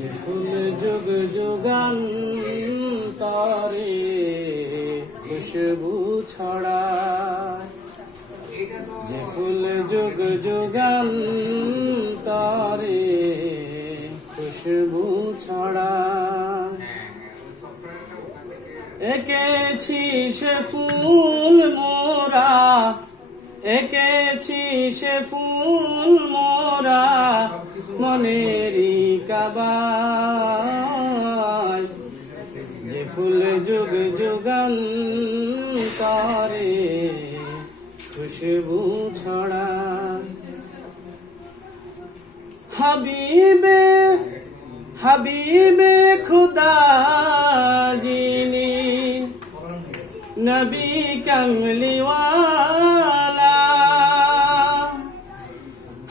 যে ফুল যুগ যুগান্তরে খুশবু ছড়ায়, যে ফুল যুগ যুগান্তরে খুশবু ছড়ায়। এঁকেছি সে ফুল মোরা, এঁকেছি সে ফুল মোরা মনেরই কাবায়, যে ফুল যুগ যুগান্তরে খুশবু ছড়ায়। হাবিবে হাবিবে খুদা যিনি নবী কমলিওয়ালা,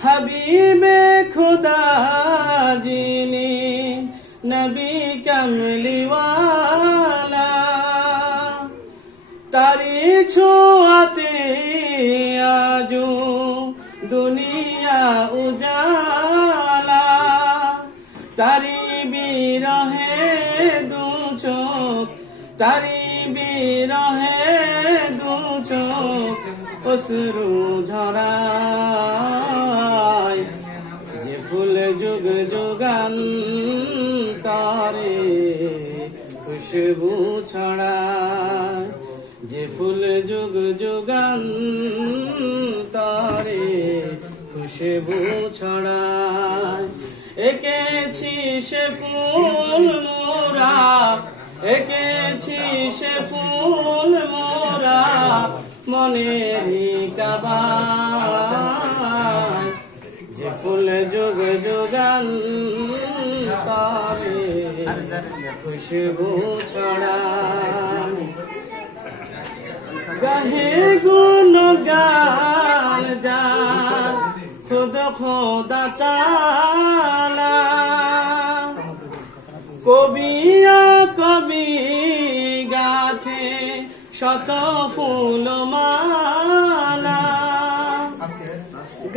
হাবিবে খুদা যিনি নবী কমলিওয়ালা, তারি ছোঁয়াতে আজো দুনিয়া উজালা, তারি বিরহে দু চোখ, তারি বিরহে দু চোখ অশ্রু ঝরায়, যে ফুল যুগ যুগান্তরে খুশবু ছড়ায়, যে ফুল যুগ যুগান্তরে খুশবু ছড়ায়। এঁকেছি সে ফুল মোরা, এঁকেছি সে ফুল মোরা মনেরই কাবায়, যে ফুল যুগ যুগান্তরে খুশবু ছড়ায়। গাহে গুণগান যার খুদ খোদা তাআলা, কবিয়া কবি গাথে শত ফুল মালা,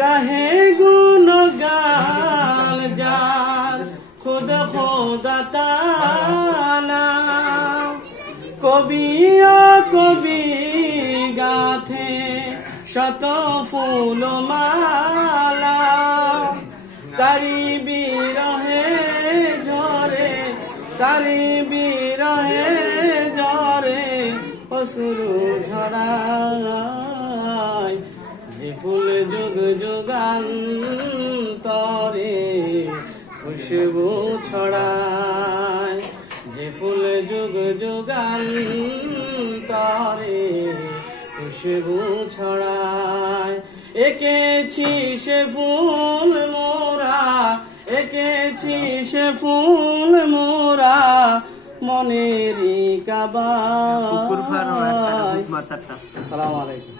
গাহে গুণগান যার খুদ খোদা তাআলা, কবিয়া কবি গাথে শত ফুল মালা, তারি বিরহে ঝরে, তারি বিরহে ঝরে অশ্রু ঝরায়, যে ফুল যুগ যুগান্তরে খুশবু ছড়ায়, যে ফুল যুগ যুগান্তরে খুশবু ছড়ায়। এঁকেছি সে ফুল মোরা, এঁকেছি সে ফুল মোরা মনেরই কাবায়। আসসালামু আলাইকুম।